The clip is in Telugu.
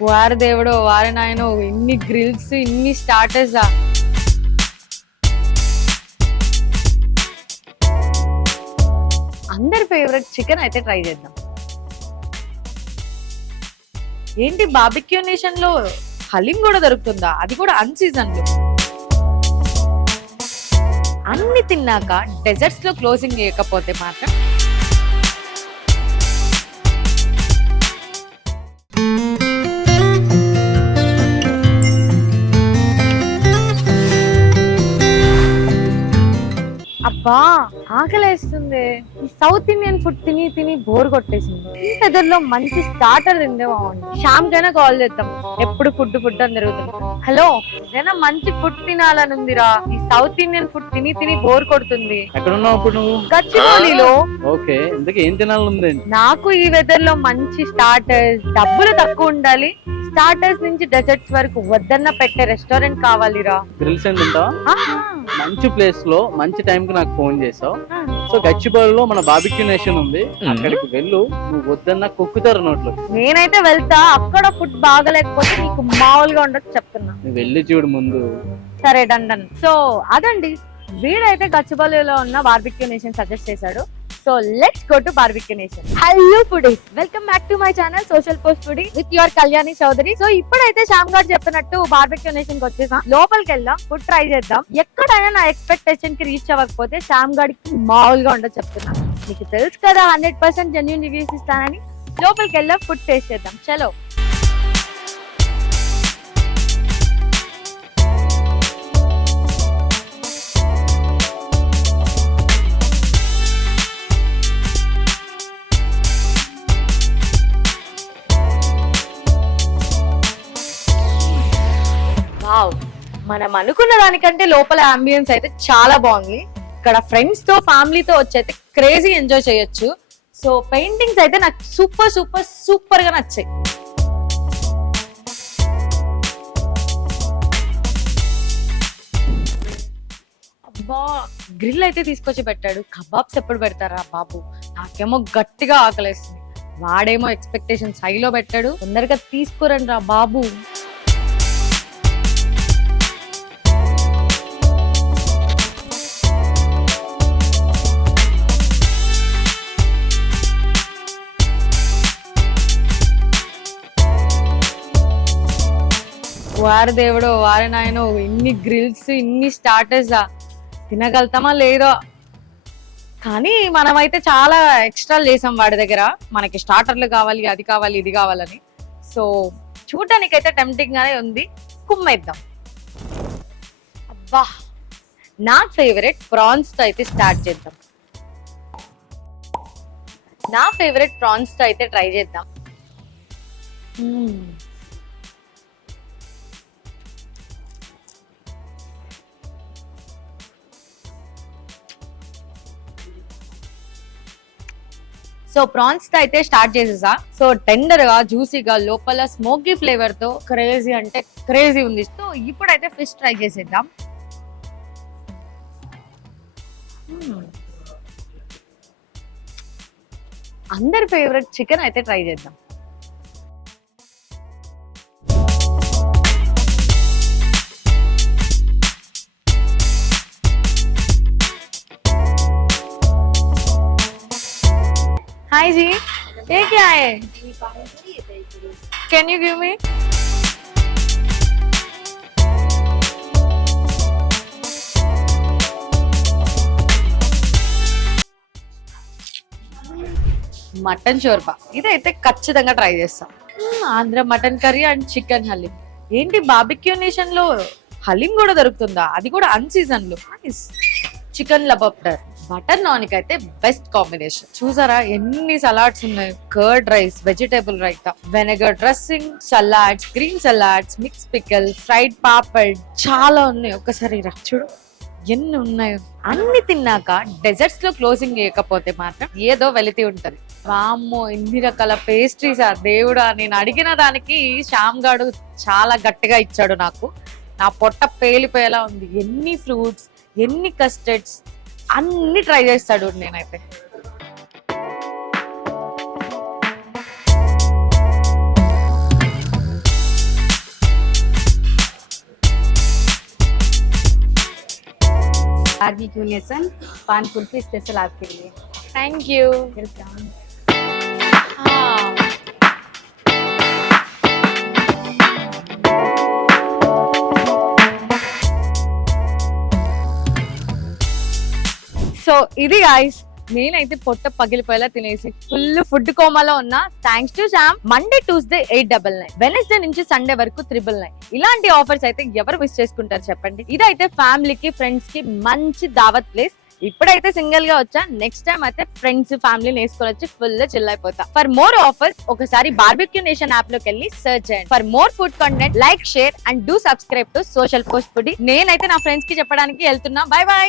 వారి దేవుడో వారి నాయనో, ఇన్ని గ్రిల్స్, ఇన్ని స్టార్టర్స్. అందరి ఫేవరెట్ చికెన్ అయితే ట్రై చేద్దాం. ఏంటి బార్బిక్యూ నేషన్ లో హలీం కూడా దొరుకుతుందా? అది కూడా అన్ సీజన్ లో. అన్ని తిన్నాక డెజర్ట్స్ లో క్లోజింగ్ చేయకపోతే మాత్రం అబ్బా ఆకలేస్తుంది. ఈ సౌత్ ఇండియన్ ఫుడ్ తిని తిని బోర్ కొట్టేసింది. ఈ వెదర్లో మంచి స్టార్టర్ తింటే బాగుంది. శ్యామ్ కైనా కాల్ చేద్దాం, ఎప్పుడు ఫుడ్ ఫుడ్ అని తిరుగుతుంది. హలో, ఏదైనా మంచి ఫుడ్ తినాలని ఉందిరా. ఈ సౌత్ ఇండియన్ ఫుడ్ తిని తిని బోర్ కొడుతుంది. ఎక్కడున్నావు ఇప్పుడు నువ్వు? గచ్చిబౌలిలో. ఓకే, ఇంతకీ ఏం తినాలనుంది? నాకు ఈ వెదర్ లో మంచి స్టార్టర్స్, డబ్బులు తక్కువ ఉండాలి. స్టార్టర్స్ నుంచి డెజర్ట్స్ వరకు వద్దన్న పెట్టే రెస్టారెంట్ కావాలిరా. గ్రిల్స్ ఏం తింటావా? మంచి ప్లేస్ లో మంచి టైం కి నాకు ఫోన్ చేసావు. సో గచ్చిబౌలిలో మన బార్బిక్యూ నేషన్ ఉంది, అక్కడికి వెళ్ళు. నువ్వు వద్దన్న కుక్కుతారు నోట్లో. నేనైతే వెళ్తా. అక్కడ ఫుడ్ బాగలేకపోతే నీకు మామూలుగా ఉండదు చెప్తున్నా. నువ్వు వెళ్ళి చూడు ముందు. సరే డన్. సో అదండి, వీడైతే గచ్చిబౌలిలో ఉన్న బార్బిక్యూ నేషన్ సజెస్ట్ చేశాడు. So let's go to barbecue nation. Hello foodies, welcome back to my channel social post foodie with your Kalyani Chowdary. So ఇప్పుడైతే శ్యామ్ గారు చెప్పినట్టు బార్బిక్యూ నేషన్ కి వచ్చేసాం. లోపలికి వెళ్దాం, ఫుడ్ ట్రై చేద్దాం. ఎక్కడైనా నా ఎక్స్పెక్టేషన్ కి రీచ్ అవ్వకపోతే శ్యామ్ గారికి మామూలుగా ఉండదు చెప్తున్నా. మీకు తెలుసు కదా 100% జెన్యూన్ రివ్యూస్ ఇస్తానని. లోపలికి వెళ్దాం, ఫుడ్ టేస్ట్ చేద్దాం. చలో. మనం అనుకున్న దానికంటే లోపల అంబియన్స్ అయితే చాలా బాగుంది. ఇక్కడ ఫ్రెండ్స్ తో ఫ్యామిలీతో వచ్చి అయితే క్రేజీ ఎంజాయ్ చేయొచ్చు. సో పెయింటింగ్స్ అయితే నాకు సూపర్ సూపర్ సూపర్ గా నచ్చాయి. అబ్బా, గ్రిల్ అయితే తీసుకొచ్చి పెట్టాడు. కబాబ్స్ ఎప్పుడు పెడతారా బాబు? నాకేమో గట్టిగా ఆకలేస్తుంది. వాడేమో ఎక్స్పెక్టేషన్స్ హైలో పెట్టాడు. తొందరగా తీసుకురండి రా బాబు. వారి దేవుడో వారి నాయనో, ఇన్ని గ్రిల్స్, ఇన్ని స్టార్టర్స్. తినగలుగుతామా లేదో కానీ మనమైతే చాలా ఎక్స్ట్రా చేసాం వాడి దగ్గర. మనకి స్టార్టర్లు కావాలి, అది కావాలి, ఇది కావాలని. సో చూడటానికైతే టెంప్టింగ్ గానే ఉంది. కుమ్మేద్దాం. అబ్బా, నా ఫేవరెట్ ప్రాన్స్ తో అయితే స్టార్ట్ చేద్దాం. నా ఫేవరెట్ ప్రాన్స్ తో అయితే ట్రై చేద్దాం. సో ప్రాన్స్ తో అయితే స్టార్ట్ చేసేసా. సో టెండర్ గా, జ్యూసీగా, లోపల స్మోకీ ఫ్లేవర్ తో క్రేజీ అంటే క్రేజీ ఉంది. సో ఇప్పుడైతే ఫిష్ ట్రై చేసేద్దాం. అందరి ఫేవరెట్ చికెన్ అయితే ట్రై చేద్దాం. हाय जी, ये क्या है? Can you give me? Mutton shorba ఇదైతే ఖచ్చితంగా ట్రై చేస్తాం. Andhra mutton curry and chicken haleem. ఏంటి బార్బిక్యూ నేషన్ లో హలీం కూడా దొరుకుతుందా? అది కూడా అన్ సీజన్ లో. చికెన్ లబాబ్టర్, బటర్ నాన్ కి అయితే బెస్ట్ కాంబినేషన్. చూసారా ఎన్ని సలాడ్స్ ఉన్నాయి. Curd rice, vegetable raita, vinegar dressing, salads, green salads, mix pickle, fried papad, చాలా ఉన్నాయి. ఒక్కసారి రా చూడు ఎన్ని ఉన్నాయో. అన్ని తిన్నాక డెజర్ట్స్ లో క్లోజింగ్ చేయకపోతే మాత్రం ఏదో వెలితి ఉంటది. వామ్మో, ఇన్ని రకాల పేస్ట్రీసా దేవుడా. నేను అడిగిన దానికి శ్యామ్ గాడు చాలా గట్టిగా ఇచ్చాడు నాకు. నా పొట్ట పేలిపోయేలా ఉంది. ఎన్ని ఫ్రూట్స్, ఎన్ని కస్టర్డ్స్, అన్ని ట్రై చేస్తాడు. నేనైతే बारबेक्यू नेशन पान कुल्फी स्पेशल आपके लिए। Thank you. वेलकम। సో ఇది గాయ్స్, నేనైతే పొట్ట పగిలిపోయేలా తినేసి ఫుల్ ఫుడ్ కోమాలో ఉన్నా. Thanks to Sam. Monday Tuesday 899, Wednesday నుంచి సండే వరకు 999. ఇలాంటి ఆఫర్స్ అయితే ఎవరు మిస్ చేసుకుంటారు చెప్పండి. ఇదైతే ఫ్యామిలీకి ఫ్రెండ్స్ కి మంచి దావత్ ప్లేస్. ఇప్పుడైతే సింగిల్ గా వచ్చా, నెక్స్ట్ టైం అయితే ఫ్రెండ్స్ ఫ్యామిలీని వేసుకొని వచ్చి ఫుల్ చిల్ అయిపోతా. ఫర్ మోర్ ఆఫర్స్ ఒకసారి బార్బిక్యూ నేషన్ యాప్ లోకి వెళ్ళి సర్చ్ చేయండి. For more food content like, share and do subscribe to social post food. నేనైతే నా ఫ్రెండ్స్ కి చెప్పడానికి వెళ్తున్నా. By by.